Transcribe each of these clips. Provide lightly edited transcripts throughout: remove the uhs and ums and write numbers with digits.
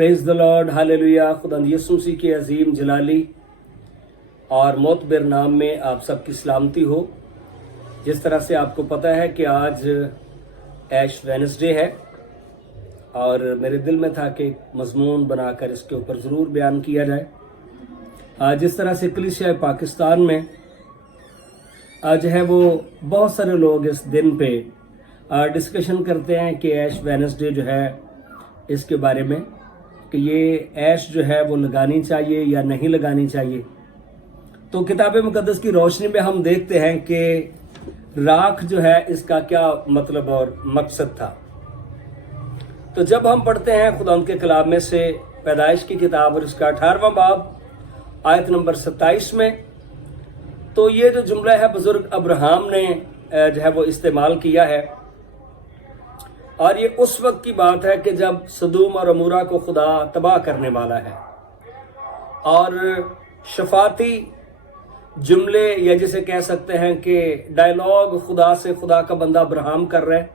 Praise the Lord, hallelujah. खुदा यीशु मसीह के अजीम जलाली और मोतबर नाम में आप सबकी सलामती हो। जिस तरह से आपको पता है कि आज ऐश वेडनेसडे है और मेरे दिल में था कि मजमून बनाकर इसके ऊपर ज़रूर बयान किया जाए। जिस तरह से कलीसिया पाकिस्तान में आज है वो बहुत सारे लोग इस दिन पे डिस्कशन करते हैं कि ऐश वेडनेसडे जो है इसके बारे में कि ये ऐश जो है वो लगानी चाहिए या नहीं लगानी चाहिए। तो किताब मुकद्दस की रोशनी में हम देखते हैं कि राख जो है इसका क्या मतलब और मकसद था। तो जब हम पढ़ते हैं खुदा के कलाम में से पैदाइश की किताब और इसका 18वां बाब आयत नंबर 27 में, तो ये जो जुमला है बुजुर्ग अब्राहम ने जो है वो इस्तेमाल किया है और ये उस वक्त की बात है कि जब सदूम और अमूरा को खुदा तबाह करने वाला है और शफाती जुमले या जिसे कह सकते हैं कि डायलॉग खुदा से खुदा का बंदा अब्राहम कर रहे हैं।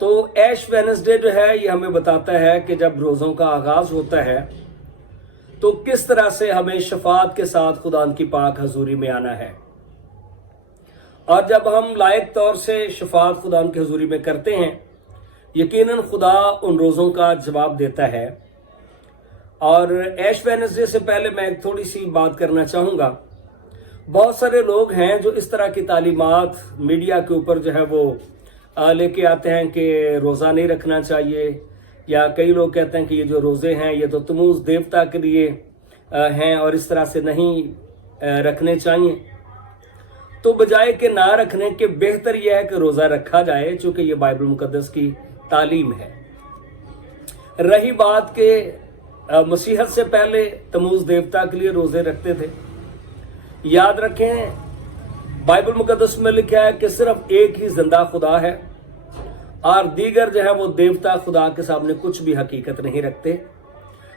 तो ऐश वेडनेसडे जो है ये हमें बताता है कि जब रोज़ों का आगाज़ होता है तो किस तरह से हमें शफात के साथ खुदा की पाक हजूरी में आना है। और जब हम लायक तौर से शफात खुदा की हजूरी में करते हैं, यकीनन खुदा उन रोज़ों का जवाब देता है। और ऐश वेडनेसडे से पहले मैं थोड़ी सी बात करना चाहूँगा। बहुत सारे लोग हैं जो इस तरह की तालीमात मीडिया के ऊपर जो है वो लेके आते हैं कि रोज़ा नहीं रखना चाहिए, या कई लोग कहते हैं कि ये जो रोज़े हैं ये तो तमूज देवता के लिए हैं और इस तरह से नहीं रखने चाहिए। तो बजाय के ना रखने के बेहतर यह है कि रोज़ा रखा जाए, चूँकि ये बाइबल मुकद्दस की तालीम है। रही बात के मसीहत से पहले तमूज देवता के लिए रोज़े रखते थे। याद रखें बाइबल मुकद्दस में लिखा है कि सिर्फ एक ही जिंदा खुदा है और दीगर जो है वो देवता खुदा के सामने कुछ भी हकीकत नहीं रखते।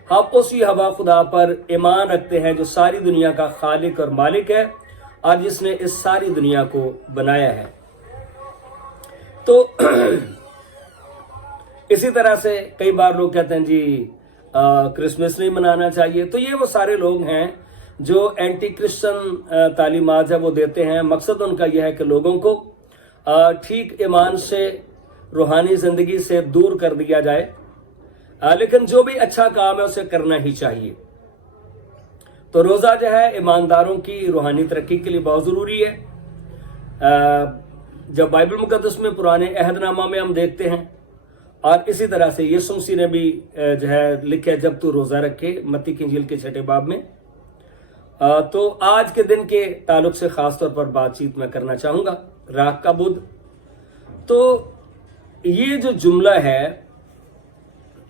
हम उसी हवा खुदा पर ईमान रखते हैं जो सारी दुनिया का खालिक और मालिक है और जिसने इस सारी दुनिया को बनाया है। तो इसी तरह से कई बार लोग कहते हैं जी क्रिसमस नहीं मनाना चाहिए। तो ये वो सारे लोग हैं जो एंटी क्रिश्चियन तालीमात है वो देते हैं। मकसद उनका यह है कि लोगों को ठीक ईमान से रूहानी ज़िंदगी से दूर कर दिया जाए, लेकिन जो भी अच्छा काम है उसे करना ही चाहिए। तो रोज़ा जो है ईमानदारों की रूहानी तरक्की के लिए बहुत ज़रूरी है। जब बाइबल मुकद्दस में पुराने अहदनामा में हम देखते हैं और इसी तरह से यीशु मसीह ने भी जो है लिखा है जब तू रोज़ा रखे, मत्ती की इंजील के 6 बाब में। तो आज के दिन के ताल्लुक से ख़ास तौर पर बातचीत मैं करना चाहूँगा राख का बुध। तो ये जो जुमला है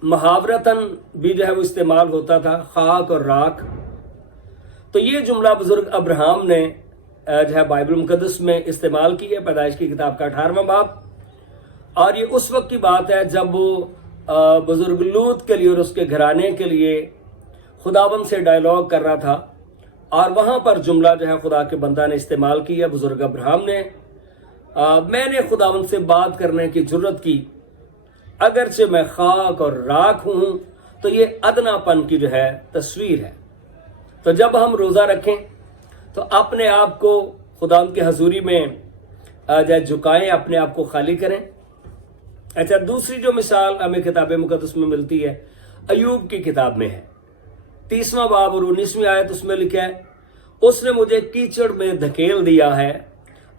मुहावरतन भी जो है वो इस्तेमाल होता था, खाक और राख। तो ये जुमला बुजुर्ग अब्राहम ने जो है बाइबल मुकद्दस में इस्तेमाल की है, पैदाइश की किताब का 18वां बाब। और ये उस वक्त की बात है जब वो बुजुर्ग लूत के लिए और उसके घराने के लिए खुदावन से डायलॉग कर रहा था और वहाँ पर जुमला जो है खुदा के बंदा ने इस्तेमाल किया, बुजुर्ग अब्राहम ने। मैंने खुदावन से बात करने की जुर्रत की, अगरचे मैं खाक और राख हूँ। तो ये अदनापन की जो है तस्वीर है। तो जब हम रोज़ा रखें तो अपने आप को खुदा की हजूरी में जो झुकाएं, अपने आप को खाली करें। अच्छा, दूसरी जो मिसाल हमें किताब मुकद्दस में मिलती है अयूब की किताब में है, 30वां बाब और 19वीं आयत। उसमें लिखा है, उसने मुझे कीचड़ में धकेल दिया है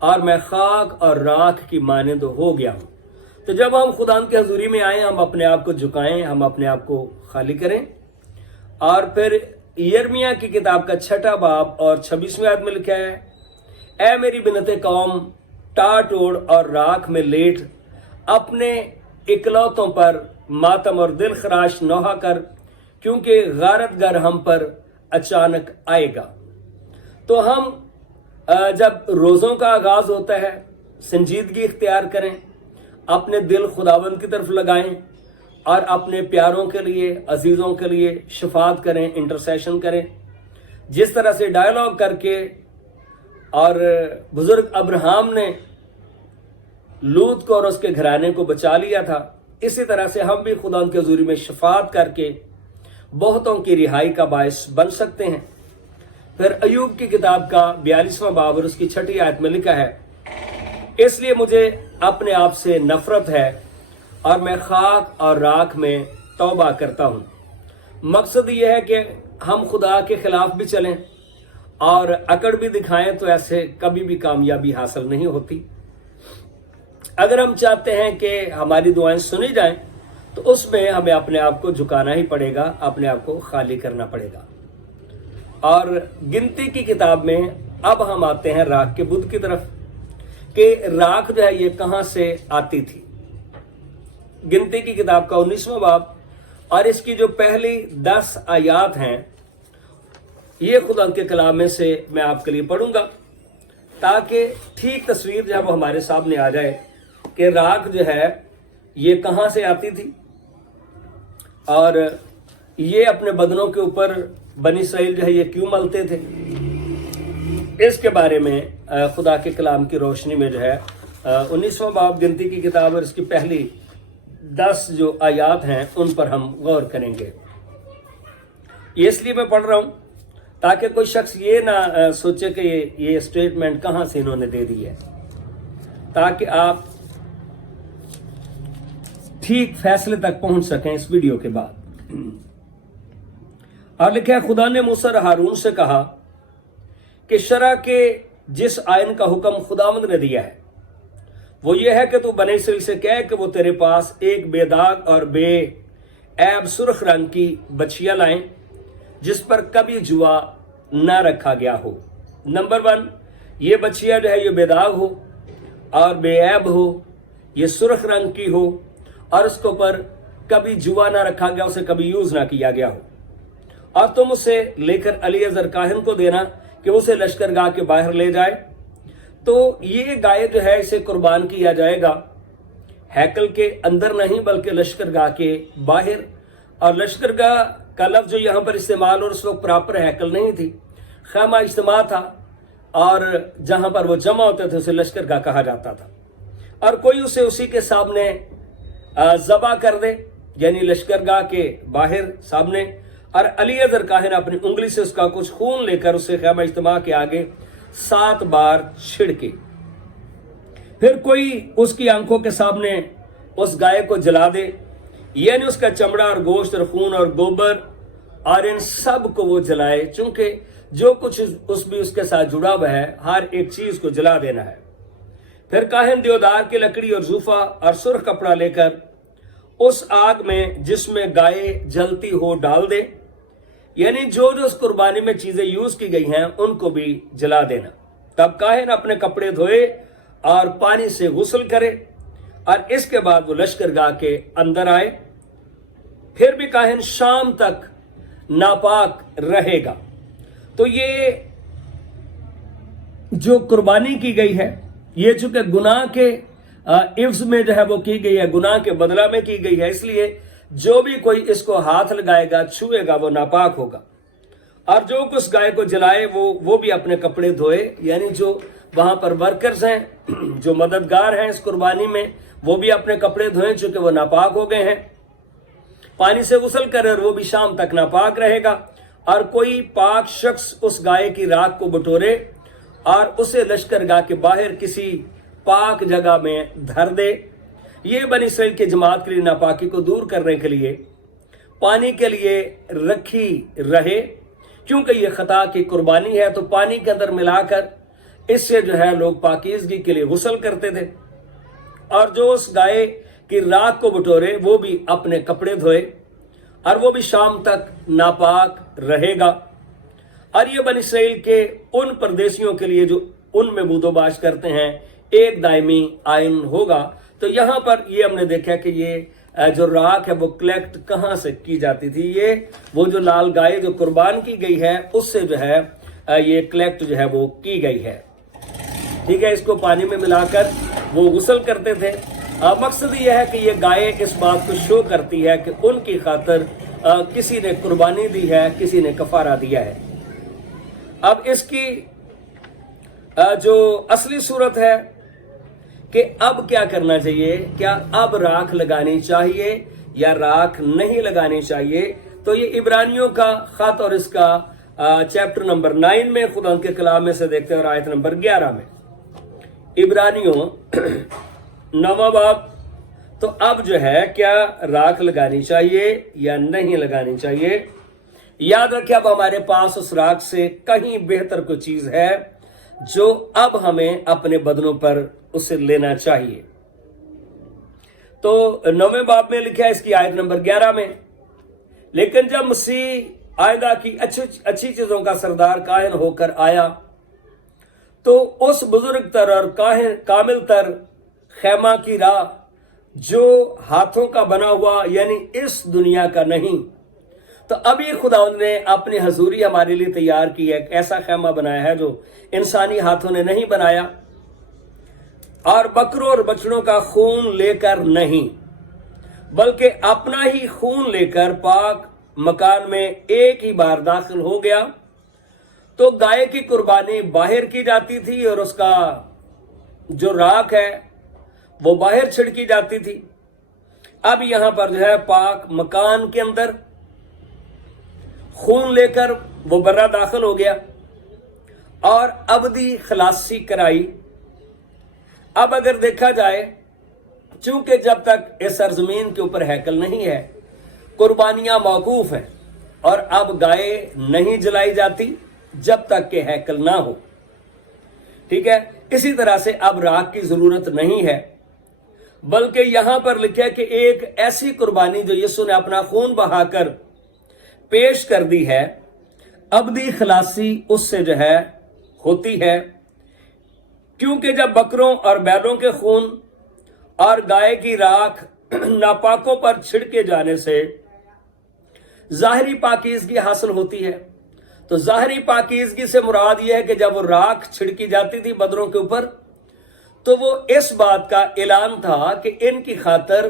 और मैं खाक और राख की मानंद हो गया हूँ। तो जब हम खुदा की हजूरी में आए, हम अपने आप को झुकाएं, हम अपने आप को खाली करें। और फिर यिर्मयाह की किताब का 6 बाब और 26वीं आयत में लिखा है, ऐ मेरी बिनते कौम, टाट ओढ़ और राख में लेट, अपने इकलौतों पर मातम और दिल खराश नौहा कर, क्योंकि गारतगर हम पर अचानक आएगा। तो हम जब रोज़ों का आगाज़ होता है, संजीदगी इख्तियार करें, अपने दिल खुदावंद की तरफ लगाएं और अपने प्यारों के लिए, अजीज़ों के लिए शफात करें, इंटरसेशन करें। जिस तरह से डायलॉग करके और बुजुर्ग अब्राहम ने लूत को और उसके घराने को बचा लिया था, इसी तरह से हम भी खुदा के हुजूर में शफात करके बहुतों की रिहाई का बायस बन सकते हैं। फिर अयूब की किताब का 42वां बाब और उसकी 6ठी आयत में लिखा है, इसलिए मुझे अपने आप से नफरत है और मैं खाक और राख में तौबा करता हूँ। मकसद ये है कि हम खुदा के खिलाफ भी चलें और अकड़ भी दिखाएं तो ऐसे कभी भी कामयाबी हासिल नहीं होती। अगर हम चाहते हैं कि हमारी दुआएं सुनी जाएं तो उसमें हमें अपने आप को झुकाना ही पड़ेगा, अपने आप को खाली करना पड़ेगा। और गिनती की किताब में अब हम आते हैं राख के बुद्ध की तरफ कि राख जो है ये कहां से आती थी। गिनती की किताब का 19वां बाब और इसकी जो पहली 10 आयात हैं ये खुदा के कलाम में से मैं आपके लिए पढ़ूंगा ताकि ठीक तस्वीर जब हमारे सामने आ जाए कि राख जो है ये कहां से आती थी और ये अपने बदनों के ऊपर बनी इसराइल जो है ये क्यों मलते थे। इसके बारे में खुदा के कलाम की रोशनी में जो है 19वां बाब गिनती की किताब और इसकी पहली 10 जो आयात हैं उन पर हम गौर करेंगे। ये इसलिए मैं पढ़ रहा हूं ताकि कोई शख्स ये ना सोचे कि ये स्टेटमेंट कहां से इन्होंने दे दी है, ताकि आप ठीक फैसले तक पहुंच सकें इस वीडियो के बाद। और लिखा है, खुदा ने मूसा और हारून से कहा कि शरा के जिस आयन का हुक्म खुदावंद ने दिया है वो ये है कि तू बने इसराइल से कह कि वो तेरे पास एक बेदाग और बेऐब सुर्ख रंग की बछिया लाएं जिस पर कभी जुआ न रखा गया हो। नंबर 1, ये बछिया जो है ये बेदाग हो और बेऐब हो, ये सुर्ख रंग की हो और उसके ऊपर कभी जुआ ना रखा गया, उसे कभी यूज ना किया गया हो। और तुम उसे लेकर अलीअज़र काहिन को देना कि उसे लश्करगाह के बाहर ले जाए। तो ये गाय जो है इसे कुर्बान किया जाएगा हैकल के अंदर नहीं बल्कि लश्करगाह के बाहर। और लश्करगाह का लफ्ज जो यहाँ पर इस्तेमाल और उस वक्त प्रॉपर हैकल नहीं थी, खैमा इज्तिमा था और जहां पर वो जमा होते थे उसे लश्करगाह कहा जाता था। और कोई उसे उसी के सामने ज़बा कर दे यानी लश्करगाह के बाहर सामने, और अलीअज़र काहिन अपनी उंगली से उसका कुछ खून लेकर उसे खैमा इज्तिमा के आगे 7 बार छिड़के। फिर कोई उसकी आंखों के सामने उस गाय को जला दे, यानी उसका चमड़ा और गोश्त और खून और गोबर और इन सब को वो जलाए, चूंकि जो कुछ उसके साथ जुड़ा हुआ है हर एक चीज को जला देना है। फिर काहिन देवदार की लकड़ी और जूफा और सुर्ख कपड़ा लेकर उस आग में जिसमें गाय जलती हो डाल दे, यानी जो जो उस कुर्बानी में चीजें यूज की गई हैं उनको भी जला देना। तब काहिन अपने कपड़े धोए और पानी से गुस्ल करे और इसके बाद वो लश्करगाह के अंदर आए। फिर भी काहिन शाम तक नापाक रहेगा। तो ये जो कुर्बानी की गई है ये चूंकि गुनाह के इव्ज में जो है वो की गई है, गुनाह के बदला में की गई है, इसलिए जो भी कोई इसको हाथ लगाएगा छुएगा वो नापाक होगा। और जो कुछ गाय को जलाए वो भी अपने कपड़े धोए, यानी जो वहां पर वर्कर्स हैं जो मददगार हैं इस कुर्बानी में वो भी अपने कपड़े धोएं चूंकि वो नापाक हो गए हैं। पानी से गुस्ल करे और वो भी शाम तक नापाक रहेगा। और कोई पाक शख्स उस गाय की राख को बटोरे और उसे लश्करगाह के बाहर किसी पाक जगह में धर दे। ये बनी इसराइल की जमात के लिए नापाकी को दूर करने के लिए पानी के लिए रखी रहे, क्योंकि ये खता की कुर्बानी है। तो पानी के अंदर मिलाकर इससे जो है लोग पाकीज़गी के लिए गुस्ल करते थे। और जो उस गाय की राख को बटोरे वो भी अपने कपड़े धोए और वो भी शाम तक नापाक रहेगा। और ये बनी इसराइल के उन परदेशियों के लिए जो उनमें बूदोबाश करते हैं एक दायमी आयन होगा। तो यहाँ पर ये हमने देखा कि ये जो राख है वो कलेक्ट कहाँ से की जाती थी। ये वो जो लाल गाय जो कुर्बान की गई है उससे जो है ये कलेक्ट जो है वो की गई है। ठीक है, इसको पानी में मिलाकर वो गुस्ल करते थे। मकसद ये है कि ये गाय इस बात को शो करती है कि उनकी खातर किसी ने कुर्बानी दी है, किसी ने कफारा दिया है। अब इसकी जो असली सूरत है कि अब क्या करना चाहिए, क्या अब राख लगानी चाहिए या राख नहीं लगानी चाहिए। तो ये इब्रानियों का खत और इसका चैप्टर नंबर 9 में खुदा के कलाम में से देखते हैं और आयत नंबर 11 में। इब्रानियों 9वां बाब। तो अब जो है क्या राख लगानी चाहिए या नहीं लगानी चाहिए। याद रखिए अब हमारे पास उस राख से कहीं बेहतर कोई चीज है जो अब हमें अपने बदनों पर उसे लेना चाहिए। तो 9वें बाब में लिखा है इसकी आयत नंबर 11 में, लेकिन जब मसीह आयदा की अच्छी चीजों का सरदार काहिन होकर आया तो उस बुजुर्ग तर और कामिल तर खैमा की राह जो हाथों का बना हुआ यानी इस दुनिया का नहीं, तो अभी खुदावंद ने अपनी हजूरी हमारे लिए तैयार की है। एक ऐसा खैमा बनाया है जो इंसानी हाथों ने नहीं बनाया, और बकरों और बछड़ों का खून लेकर नहीं बल्कि अपना ही खून लेकर पाक मकान में एक ही बार दाखिल हो गया। तो गाय की कुर्बानी बाहर की जाती थी और उसका जो राख है वो बाहर छिड़की जाती थी। अब यहां पर जो है पाक मकान के अंदर खून लेकर वो बर्रा दाखिल हो गया और अबदी खलासी कराई। अब अगर देखा जाए, चूंकि जब तक इस सरजमीन के ऊपर हैकल नहीं है कुर्बानियां मौकूफ है और अब गाय नहीं जलाई जाती जब तक कि हैकल ना हो। ठीक है, इसी तरह से अब राख की जरूरत नहीं है, बल्कि यहां पर लिखा है कि एक ऐसी कुर्बानी जो यीशु ने अपना खून बहाकर पेश कर दी है, अबदी खलासी उससे जो है होती है। क्योंकि जब बकरों और बैलों के खून और गाय की राख नापाकों पर छिड़के जाने से जाहिरी पाकीज़गी हासिल होती है, तो जाहिरी पाकीज़गी से मुराद यह है कि जब वो राख छिड़की जाती थी बदरों के ऊपर तो वो इस बात का ऐलान था कि इनकी खातर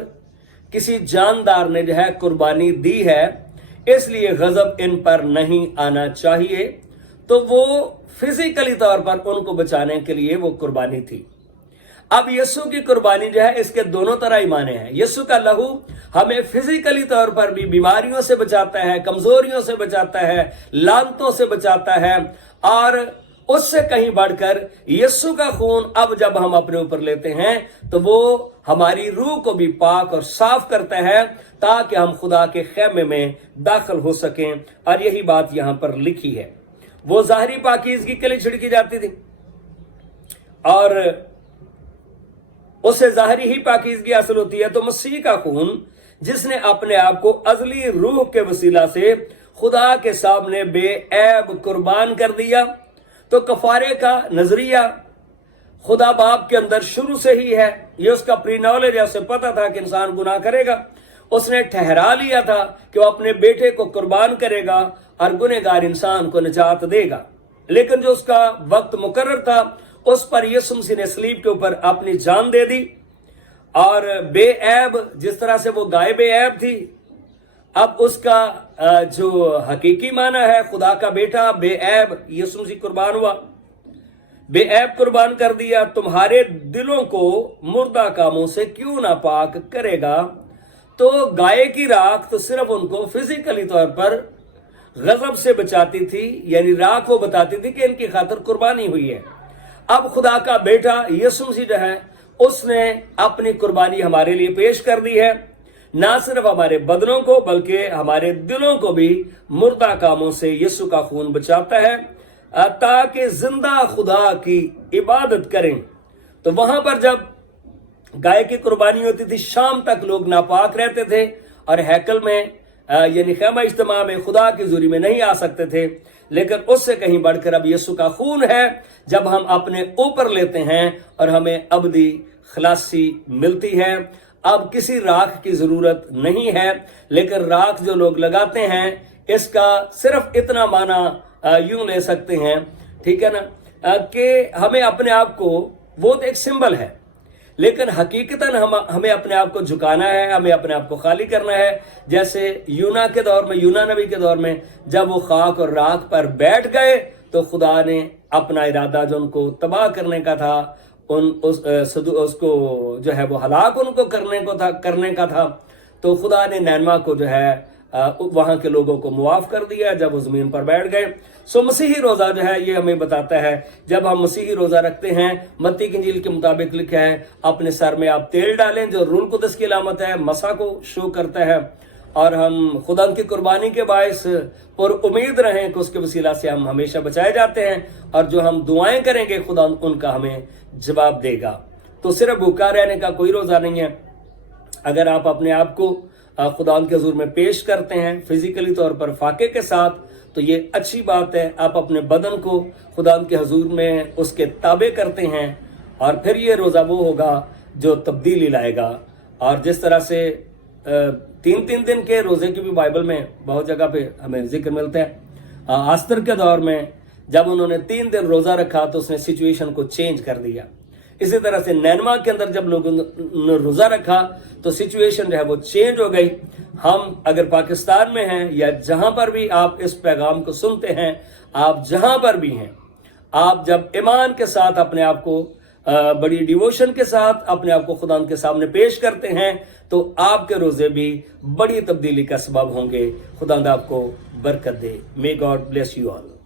किसी जानदार ने जो है कुर्बानी दी है, इसलिए गजब इन पर नहीं आना चाहिए। तो वो फिजिकली तौर पर उनको बचाने के लिए वो कुर्बानी थी। अब यीशु की कुर्बानी जो है इसके दोनों तरह ही माने हैं। यीशु का लहू हमें फिजिकली तौर पर भी बीमारियों से बचाता है, कमजोरियों से बचाता है, लानतों से बचाता है, और उससे कहीं बढ़कर यीशु का खून अब जब हम अपने ऊपर लेते हैं तो वो हमारी रूह को भी पाक और साफ करता है ताकि हम खुदा के खेमे में दाखिल हो सकें। और यही बात यहां पर लिखी है। वो ज़ाहिरी पाकीज़गी के लिए छिड़की जाती थी और उससे ज़ाहिरी ही पाकीज़गी हासिल होती है। तो मसीह का खून जिसने अपने आप को अज़ली रूह के वसीला से खुदा के सामने बेऐब कुर्बान कर दिया, तो कफारे का नजरिया खुदा बाप के अंदर शुरू से ही है। ये उसका प्री नॉलेज है, उसे पता था कि इंसान गुनाह करेगा। उसने ठहरा लिया था कि वो अपने बेटे को कुर्बान करेगा और गुनहगार इंसान को निजात देगा। लेकिन जो उसका वक्त मुकर्रर था उस पर यीशु मसीह ने सलीब के ऊपर अपनी जान दे दी, और बेऐब जिस तरह से वो गाय बेऐब थी, अब उसका जो हकीकी माना है खुदा का बेटा बेऐब यीशु मसीह कुर्बान हुआ, बेऐब कुर्बान कर दिया। तुम्हारे दिलों को मुर्दा कामों से क्यों ना पाक करेगा। तो गाय की राख तो सिर्फ उनको फिजिकली तौर पर गजब से बचाती थी, यानी राख को बताती थी कि इनकी खातिर कुर्बानी हुई है। अब खुदा का बेटा यीशु मसीह जो है उसने अपनी कुर्बानी हमारे लिए पेश कर दी है, ना सिर्फ हमारे बदनों को बल्कि हमारे दिलों को भी मुर्दा कामों से यीशु का खून बचाता है ताकि जिंदा खुदा की इबादत करें। तो वहां पर जब गाय की कुर्बानी होती थी शाम तक लोग नापाक रहते थे और हैकल में यानी खैमा इज्तिमा में खुदा की हुजूरी में नहीं आ सकते थे। लेकिन उससे कहीं बढ़कर अब यीशु का खून है जब हम अपने ऊपर लेते हैं और हमें अबदी खलासी मिलती है। अब किसी राख की जरूरत नहीं है, लेकिन राख जो लोग लगाते हैं इसका सिर्फ इतना माना यूं ले सकते हैं, ठीक है ना, कि हमें अपने आप को, वो तो एक सिंबल है, लेकिन हकीकतन हमें अपने आप को झुकाना है, हमें अपने आप को खाली करना है। जैसे यूना के दौर में, यूना नबी के दौर में जब वो खाक और राख पर बैठ गए तो खुदा ने अपना इरादा जो उनको तबाह करने का था اس کو جو ہے وہ ہلاک ان کو کرنے کا تھا، تو خدا نے نینوا کو جو ہے وہاں کے لوگوں کو معاف کر دیا جب وہ زمین پر بیٹھ گئے۔ سو مسیحی روزہ جو ہے یہ ہمیں بتاتا ہے، جب ہم مسیحی روزہ رکھتے ہیں، متی کی انجیل کے مطابق لکھا ہے اپنے سر میں آپ تیل ڈالیں جو روح القدس کی علامت ہے، مسح کو شو کرتا ہے، اور ہم خدا کی قربانی کے باعث پر امید رہیں کہ اس کے وسیلہ سے ہم ہمیشہ بچائے جاتے ہیں، اور جو ہم دعائیں کریں گے خدا ان کا ہمیں جواب دے گا۔ تو صرف بھوکا رہنے کا کوئی روزہ نہیں ہے۔ اگر آپ اپنے آپ کو خدا کے حضور میں پیش کرتے ہیں فزیکلی طور پر فاقے کے ساتھ، تو یہ اچھی بات ہے۔ آپ اپنے بدن کو خدا کے حضور میں اس کے تابع کرتے ہیں، اور پھر یہ روزہ وہ ہوگا جو تبدیلی لائے گا۔ اور جس طرح سے 3 دن کے روزے کی بھی بائبل میں بہت جگہ پہ ہمیں ذکر ملتا ہے۔ آستر کے دور میں جب انہوں نے 3 دن روزہ رکھا تو اس نے سچویشن کو چینج کر دیا۔ اسی طرح سے نینوا کے اندر جب لوگوں نے روزہ رکھا تو سچویشن جو ہے وہ چینج ہو گئی۔ ہم اگر پاکستان میں ہیں یا جہاں پر بھی آپ اس پیغام کو سنتے ہیں، آپ جہاں پر بھی ہیں، آپ جب ایمان کے ساتھ اپنے آپ کو بڑی ڈیووشن کے ساتھ اپنے آپ کو خدا کے سامنے پیش کرتے ہیں، تو آپ کے روزے بھی بڑی تبدیلی کا سبب ہوں گے۔ خدا آپ کو برکت دے۔ May God bless you all.